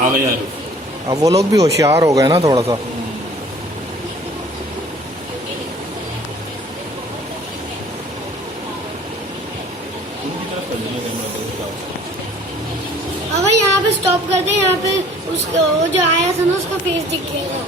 आ गए यार। अब वो लोग भी होशियार हो गए ना थोड़ा सा। अब यहाँ पे स्टॉप कर दे, यहाँ पे उसका वो जो आया था ना उसका फेस दिख गया।